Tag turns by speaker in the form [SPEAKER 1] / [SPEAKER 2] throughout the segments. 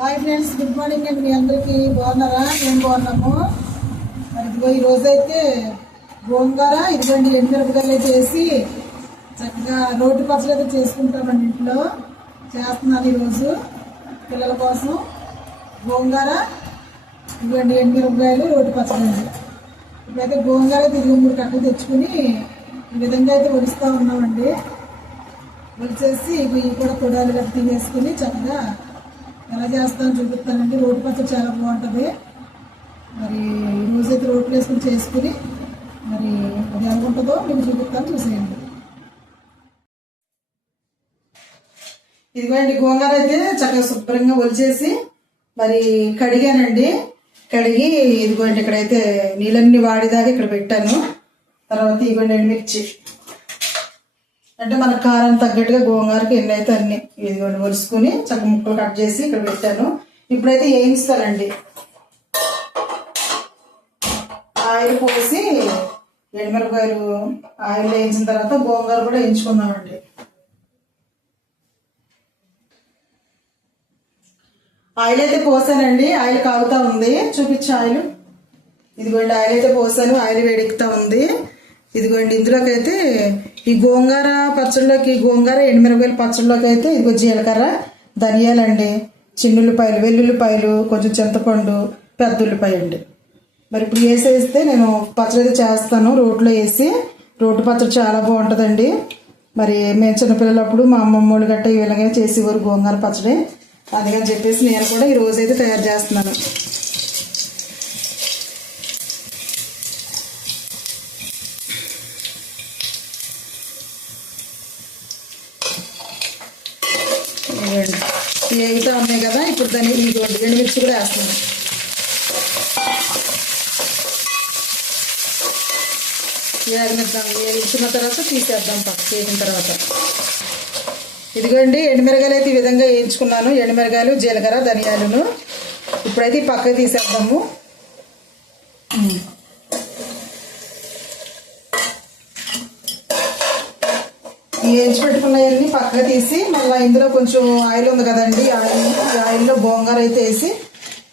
[SPEAKER 1] Hi friends good morning అండి మీ అందరికీ. బాగున్నారా? మేము బాగున్నాము. మరి ఇదిగో ఈ రోజైతే గోంగూర ఇదిగోండి ఎండుమిరపకాయలు అయితే వేసి చక్కగా రోటి పచ్చలు అయితే చేసుకుంటామండి ఇంట్లో. చేస్తున్నాను ఈరోజు పిల్లల కోసం. గోంగూర ఇదిగోండి ఎండుమిరపకాయలు రోటి పచ్చలు అండి. ఇప్పుడైతే గోంగూర అయితే మూడు కట్టలు తెచ్చుకుని ఈ విధంగా అయితే వడుస్తూ ఉన్నామండి. ఒలిచేసి ఇవి కూడా తొడాలు గట్టి తీసేసుకుని చక్కగా ఎలా చేస్తాను చూపిస్తానండి రోడ్ పచ్చడి చాలా బాగుంటుంది. మరి ఈ రోజైతే రోట్లు వేసుకుని చేసుకుని మరి అది ఎలా ఉంటుందో నేను చూపిస్తాను చూసేయండి. ఇదిగోండి గోంగూర అయితే చక్కగా శుభ్రంగా ఒలిచేసి మరి కడిగానండి. కడిగి ఇదిగోండి ఇక్కడైతే నీళ్ళన్నీ వాడేదాకా ఇక్కడ పెట్టాను. తర్వాత ఇదిగోండి ఎండుమిర్చి అంటే మన కారం తగ్గట్టుగా గోంగారికి ఎన్ని అయితే అన్ని ఇదిగోండి ఒలుసుకుని చక్క ముక్కలు కట్ చేసి ఇక్కడ పెట్టాను. ఇప్పుడైతే వేయిస్తానండి ఆయిల్ పోసి ఎండుమిరపకాయలు ఆయిల్ వేయించిన తర్వాత గోంగూర కూడా వేయించుకుందామండి. ఆయిల్ అయితే పోసానండి. ఆయిల్ కాగుతా ఉంది. చూపించు ఆయిల్. ఇదిగోండి ఆయిల్ అయితే పోసాను. ఆయిల్ వేడెక్కుతా ఉంది. ఇదిగోండి ఇందులోకి అయితే ఈ గోంగూర పచ్చడిలోకి గోంగూర ఎండుమిరపకాయల పచ్చళ్ళలోకి అయితే ఇదిగో జీలకర్ర ధనియాలండి చిన్నుల్లిపాయలు వెల్లుల్లిపాయలు కొంచెం చింతపండు పెద్ద ఉల్లిపాయ అండి మరి ఇప్పుడు వేసేస్తే నేను పచ్చడి అయితే చేస్తాను రోట్లో వేసి. రోటి పచ్చడి చాలా బాగుంటుందండి. మరి మేము చిన్నపిల్లలప్పుడు మా అమ్మమ్మ వాళ్ళు గట్ట ఈ విధంగా చేసేవారు గోంగూర పచ్చడి. అందుకని చెప్పేసి నేను కూడా ఈ రోజు అయితే తయారు చేస్తున్నాను ఇదిగోండి. ఇవి ఎగుతా ఉన్నాయి కదా ఇప్పుడు దాన్ని ఇదిగోండి ఎండుమిర్చి కూడా వేస్తున్నాను వేగనిద్దాం వేగించిన తర్వాత తీసేద్దాం పక్క వేగిన తర్వాత. ఇదిగోండి ఎండుమిరగాయలు అయితే ఈ విధంగా వేయించుకున్నాను. ఎండుమిరగాయలు జీలకర్ర ధనియాలను ఇప్పుడైతే ఈ పక్కకి తీసేద్దాము. వేయించి పెట్టుకున్నవన్నీ పక్కకు తీసి మళ్ళీ ఇందులో కొంచెం ఆయిల్ ఉంది కదండి ఆయిల్ ఈ ఆయిల్లో గోంగూర అయితే వేసి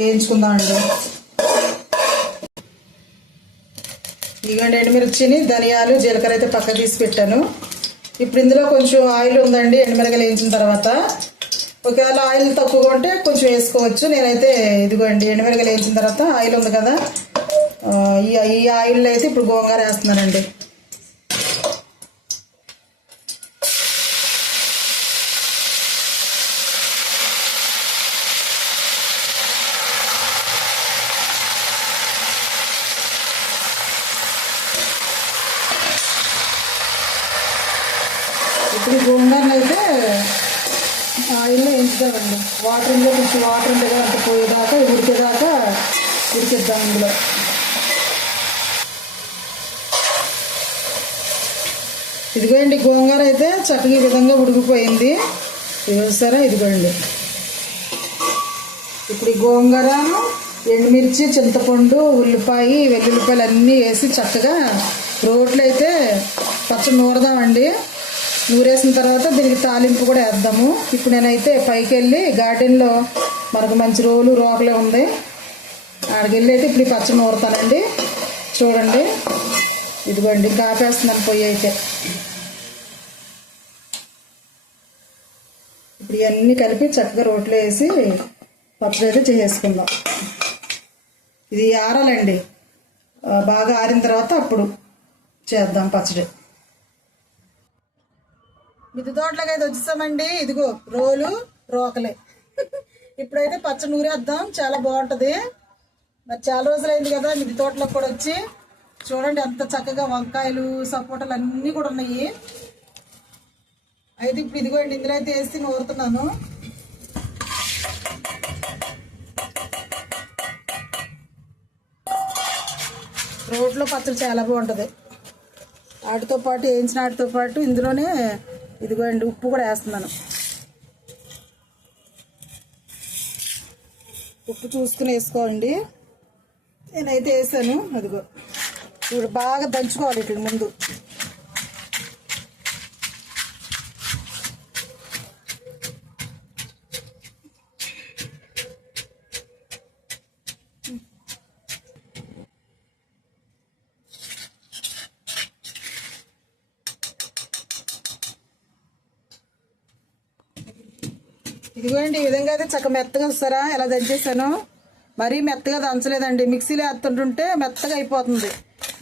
[SPEAKER 1] వేయించుకుందామండి. ఇదిగోండి ఎండుమిర్చిని ధనియాలు జీలకర్ర అయితే పక్క తీసి పెట్టాను. ఇప్పుడు ఇందులో కొంచెం ఆయిల్ ఉందండి ఎండుమిరగలు వేయించిన తర్వాత. ఒకవేళ ఆయిల్ తక్కువగా ఉంటే కొంచెం వేసుకోవచ్చు. నేనైతే ఇదిగోండి ఎండుమిరగలు వేయించిన తర్వాత ఆయిల్ ఉంది కదా ఈ ఈ ఆయిల్లో అయితే ఇప్పుడు గోంగూర వేస్తున్నానండి ఇప్పుడు ఈ గోంగూరను అయితే ఆయిల్లో వాటర్ ఇందులో కొంచెం వాటర్ ఉంది కదా అంత పోయేదాకా ఉడికేదాకా ఉడికిద్దాం ఇందులో. ఇదిగోండి గోంగూర అయితే చక్కగా ఈ విధంగా ఉడికిపోయింది. ఇది చూసారా ఇదిగోండి. ఇప్పుడు ఈ గోంగూరను ఎండుమిర్చి చింతపండు ఉల్లిపాయ వెల్లుల్లిపాయలు అన్నీ వేసి చక్కగా రోట్లు అయితే పచ్చడి నూరదామండి. నూరేసిన తర్వాత దీనికి తాలింపు కూడా వేద్దాము. ఇప్పుడు నేనైతే పైకి వెళ్ళి గార్డెన్లో మనకు మంచి రోలు రోకలే ఉంది. ఆడికి వెళ్ళి అయితే ఇప్పుడు ఈ పచ్చడి నూరుతానండి. చూడండి. ఇదిగోండి కాపేస్తున్నాను పొయ్యి అయితే. ఇప్పుడు ఇవన్నీ కలిపి చక్కగా రోట్లో వేసి పచ్చడి అయితే చేసేసుకుందాం. ఇది ఆరాలండి. బాగా ఆరిన తర్వాత అప్పుడు చేద్దాం పచ్చడి. మిద్దె తోటలోకి అయితే వచ్చేసామండి. ఇదిగో రోలు రోకలే. ఇప్పుడైతే పచ్చడి నూరేద్దాం చాలా బాగుంటుంది. మరి చాలా రోజులైంది కదా మిద్దె తోటలోకి కూడా వచ్చి. చూడండి ఎంత చక్కగా వంకాయలు సపోటాలు అన్నీ కూడా ఉన్నాయి. అయితే ఇప్పుడు ఇదిగోండి ఇందులో అయితే వేసి నూరుతున్నాను. రోడ్లో పచ్చడి చాలా బాగుంటుంది. వాటితో పాటు వేయించిన వాటితో పాటు ఇందులోనే ఇదిగోండి ఉప్పు కూడా వేస్తున్నాను. ఉప్పు చూసుకుని వేసుకోండి. నేనైతే వేసాను అదిగో. ఇప్పుడు బాగా దంచుకోవాలి ఇట్లా ముందు. ఇదిగోండి ఈ విధంగా అయితే చక్క మెత్తగా వస్తారా ఎలా దంచేసాను. మరీ మెత్తగా దంచలేదండి. మిక్సీలో వేస్తుంటుంటే మెత్తగా అయిపోతుంది.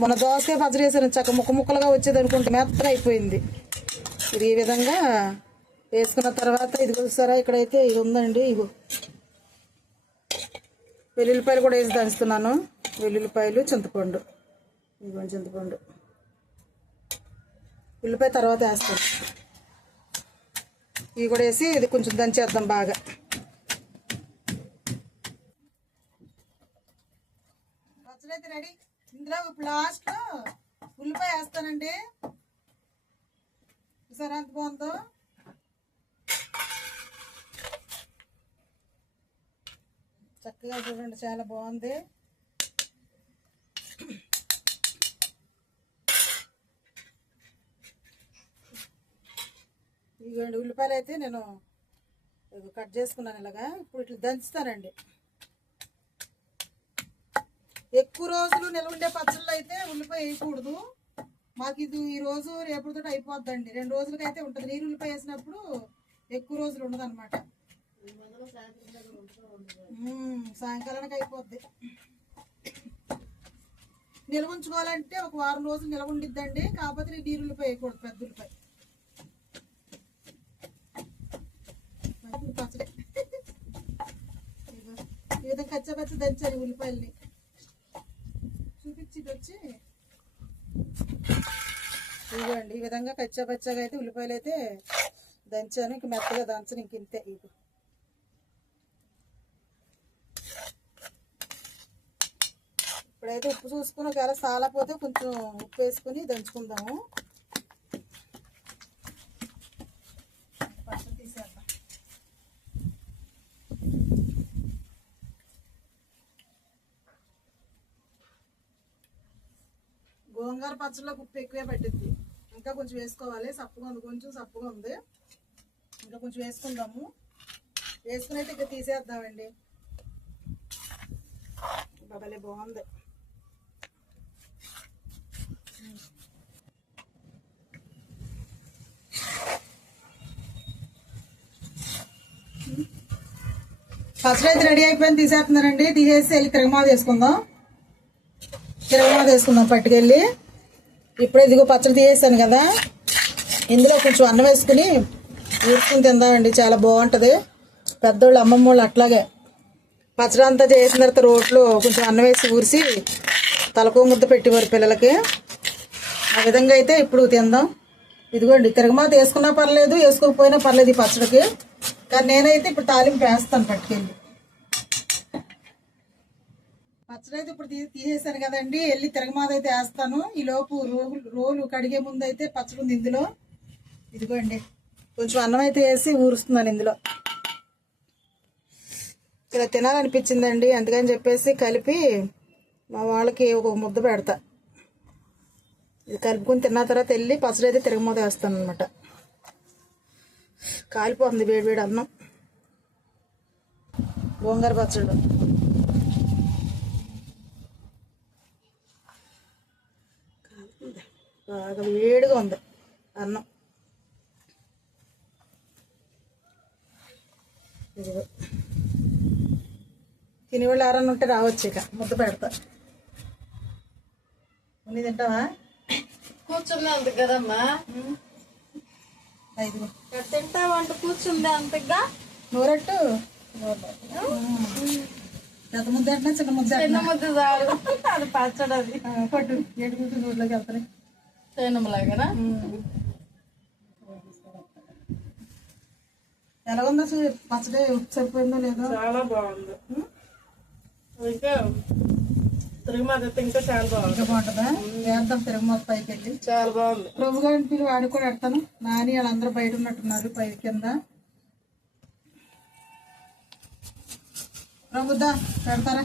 [SPEAKER 1] మన దోసకాయ పచ్చడి వేసాను చక్క ముక్క ముక్కలుగా వచ్చేది అనుకుంటే మెత్తగా అయిపోయింది. ఇది ఈ విధంగా వేసుకున్న తర్వాత ఇది చూస్తారా ఇక్కడైతే ఇది ఉందండి ఇగో. వెల్లుల్లిపాయలు కూడా వేసి దంచుతున్నాను. వెల్లుల్లిపాయలు చింతపండు. ఇదిగోండి చింతపండు. ఉల్లిపాయ తర్వాత వేస్తాను. ఇవి కూడా వేసి ఇది కొంచెం దంచేద్దాం బాగా. పచ్చడి అయితే రెడీ. ఇందులో ఇప్పుడు లాస్ట్లో ఉల్లిపాయ వేస్తానండి. సరే ఎంత బాగుందో? చక్కగా చూడండి చాలా బాగుంది. ఇదిగోండి ఉల్లిపాయలు అయితే నేను కట్ చేసుకున్నాను ఇలాగా. ఇప్పుడు ఇట్లా దంచుతానండి. ఎక్కువ రోజులు నిల్వ ఉండే పచ్చళ్ళు అయితే ఉల్లిపాయ వేయకూడదు. మాకు ఇది ఈరోజు రేపటితో అయిపోద్దండి. రెండు రోజులకైతే ఉంటుంది. నీరు ఉల్లిపాయ వేసినప్పుడు ఎక్కువ రోజులు ఉండదు అనమాట సాయంకాలానికి అయిపోద్ది. నిల్వ ఉంచుకోవాలంటే ఒక వారం రోజులు నిల్వ ఉండిద్దండి. కాకపోతే నీరు ఉల్లిపాయ వేయకూడదు పెద్ద ఉల్లిపాయ మంచి పచ్చడి ఇదిగో, ఈ విధంగా కచ్చా ఉల్లిపాయల్ని. చూపించి వచ్చి ఇదిగోండి ఈ విధంగా కచ్చా పచ్చగా అయితే ఉల్లిపాయలు అయితే దంచాను. ఇంక మెత్తగా దంచను ఇంక ఇంతే ఇది ఇప్పుడైతే ఉప్పు చూసుకుని ఒకవేళ సాలపోతే కొంచెం ఉప్పు వేసుకుని దంచుకుందాము పచ్చడి తీసేద్దాం గోంగూర పచ్చడిలో ఉప్పు ఎక్కువే పట్టింది ఇంకా కొంచెం వేసుకోవాలి. సప్పుగా ఉంది. కొంచెం సప్పుగా ఉంది. ఇంకా కొంచెం వేసుకుందాము. వేసుకుని అయితే ఇంకా తీసేద్దామండి. బాబాలే బాగుంది. పచ్చడి అయితే రెడీ అయిపోయింది. తీసేస్తున్నారండి. తీసేసి వెళ్ళి తిరగమాద వేసుకుందాం తిరగమాద వేసుకుందాం పట్టుకెళ్ళి. ఇప్పుడే ఇదిగో పచ్చడి తీసేసాను కదా. ఇందులో కొంచెం అన్నం వేసుకుని ఊరుకుని తిందామండి. చాలా బాగుంటుంది. పెద్దోళ్ళు అమ్మమ్మ వాళ్ళు అట్లాగే. పచ్చడి అంతా చేసిన తర్వాత రోట్లో కొంచెం అన్నం వేసి ఊరిసి తలకో ముద్ద పెట్టేవారు పిల్లలకి. ఆ విధంగా అయితే ఇప్పుడు తిందాం. ఇదిగోండి తిరగమాత వేసుకున్నా పర్లేదు వేసుకోకపోయినా పర్లేదు ఈ పచ్చడికి. కానీ నేనైతే ఇప్పుడు తాలింపు వేస్తాను పట్టుకెళ్ళి. పచ్చడి అయితే ఇప్పుడు తీ తీసేసాను కదండి. వెళ్ళి తిరగమాత అయితే వేస్తాను. ఈ లోపు రోలు రోలు కడిగే ముందు అయితే పచ్చడి ఉంది ఇందులో. ఇదిగోండి. కొంచెం అన్నం అయితే వేసి ఊరుస్తున్నాను ఇందులో. ఇలా తినాలనిపించిందండి. అందుకని చెప్పేసి కలిపి మా వాళ్ళకి ఒక ముద్ద పెడతా. ఇది కలుపుకొని తిన్న తర్వాత వెళ్ళి పచ్చడి అయితే తిరగమూత వేస్తాను అనమాట కాలిపోతుంది వేడి వేడి అన్నం. గోంగూర పచ్చడి. బాగా వేడిగా ఉంది. అన్నం. ఇదిగో. తినేవాళ్ళు ఎవరన్నా ఉంటే రావచ్చు ఇక. ముద్ద పెడతా. ఉన్ని తింటావా?
[SPEAKER 2] కూర్చుంది అంత కదమ్మా.
[SPEAKER 1] ఐదుగో
[SPEAKER 2] ఇక్కడ తింటావంట? కూర్చుంది అంతగా?
[SPEAKER 1] నూరట్టు? పెద్ద ముద్ద అంటున్నా చిన్న ముద్ద
[SPEAKER 2] చిన్న ముద్ద చాలు. అది పచ్చడి అది
[SPEAKER 1] పట్టు. ఏడుగుంటు నూరులోకి వెళ్తాయి
[SPEAKER 2] సేనంలాగనా
[SPEAKER 1] ఎలా ఉందో పచ్చడి సరిపోయిందో లేదో?
[SPEAKER 2] చాలా బాగుంది. ఇంకా తిరుగుమాత ఇంకా చాలా బాగుంది.
[SPEAKER 1] ఇంకా బాగుంటుందా? వేద్దాం తిరగమోత పైకి వెళ్ళి.
[SPEAKER 2] చాలా బాగుంది.
[SPEAKER 1] ప్రభు గారిని వాడికి కూడా పెడతాను నాని వాళ్ళందరూ బయట ఉన్నట్టున్నారు పై కింద. ప్రభుదా పెడతారా?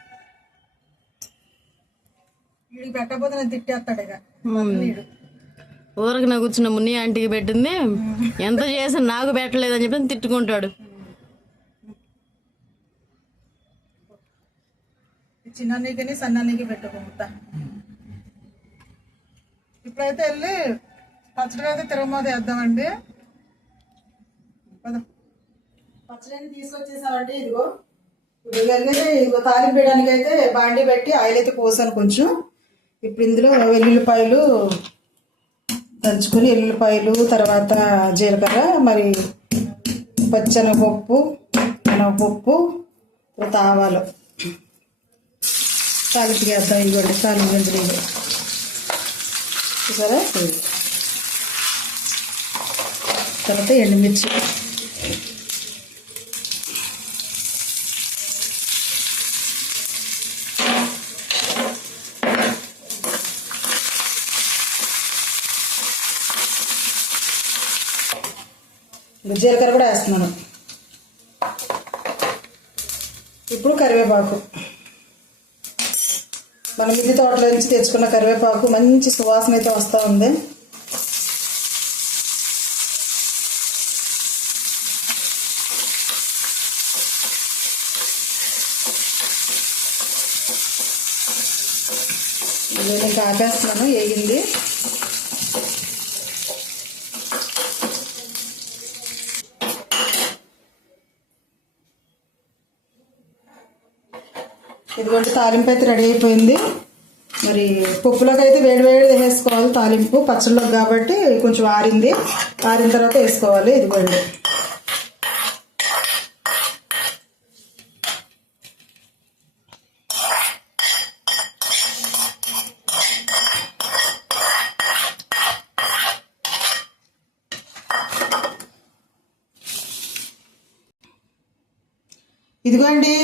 [SPEAKER 1] వీడికి పెట్టకపోతే నేను తిట్టేస్తాడు ఇక. వీడు.
[SPEAKER 2] ఊరికి నా కూర్చున్న మున్ని ఆంటీకి పెట్టింది. ఎంత చేసి నాకు పెట్టలేదని చెప్పి తిట్టుకుంటాడు.
[SPEAKER 1] ఈ చిన్న అన్నయ్యకి సన్న అన్నయ్యకి పెట్టుకుంటా ఇప్పుడైతే వెళ్ళి పచ్చడి అయితే తిరగమాత వేద్దామండి. పద. పచ్చడిని తీసుకొచ్చేసామండి ఇదిగో. ఇదిగో తాలింపు వేయడానికి అయితే బాండి పెట్టి ఆయిల్ అయితే పోసాను కొంచెం. ఇప్పుడు ఇందులో వెల్లుల్లిపాయలు దంచుకొని ఎల్లుల్లిపాయలు తర్వాత జీలకర్ర మరి పచ్చనపప్పు శనగపప్పు తర్వాత ఆవాలు. తాలింపు వేద్దాం ఇవ్వండి తాలింపు గింజలు ఇవి. చూసారా? తర్వాత ఎండుమిర్చి. జీలకర్ర కూడా వేస్తున్నాను. ఇప్పుడు కరివేపాకు. మన మిద్ది తోటలో నుంచి తెచ్చుకున్న కరివేపాకు మంచి సువాసన అయితే వస్తూ ఉంది. నేను ఇంకా ఆపేస్తున్నాను వేగింది. ఇదిగోండి తాలింపు అయితే రెడీ అయిపోయింది. మరి పప్పులోకి అయితే వేడి వేడి వేసుకోవాలి. తాలింపు పచ్చళ్ళకి కాబట్టి కొంచెం ఆరింది. ఆరిన తర్వాత వేసుకోవాలి. ఇదిగోండి. ఇదిగోండి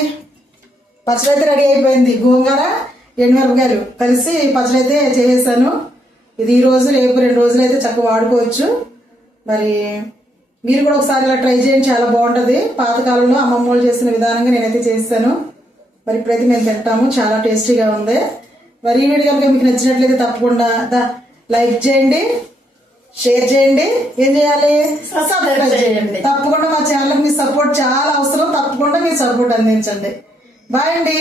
[SPEAKER 1] పచ్చడి అయితే రెడీ అయిపోయింది. గోంగూర ఎండుమిరపకాయలు కలిసి పచ్చడి అయితే చేసేసాను. ఇది ఈ రోజు రేపు రెండు రోజులు అయితే చక్కగా వాడుకోవచ్చు. మరి మీరు కూడా ఒకసారి ఇలా ట్రై చేయండి చాలా బాగుంటుంది. పాతకాలంలో అమ్మమ్మ వాళ్ళు చేసిన విధానంగా నేనైతే చేస్తాను మరి ఇప్పుడైతే మేము తింటాము చాలా టేస్టీగా ఉంది. మరి ఈ వీడియో కనుక మీకు నచ్చినట్లయితే తప్పకుండా లైక్ చేయండి షేర్ చేయండి. ఏం చేయాలి? సబ్స్క్రైబ్ చేయండి. తప్పకుండా మా ఛానల్ మీ సపోర్ట్ చాలా అవసరం. తప్పకుండా మీ సపోర్ట్ అందించండి. బాయ్ అండి.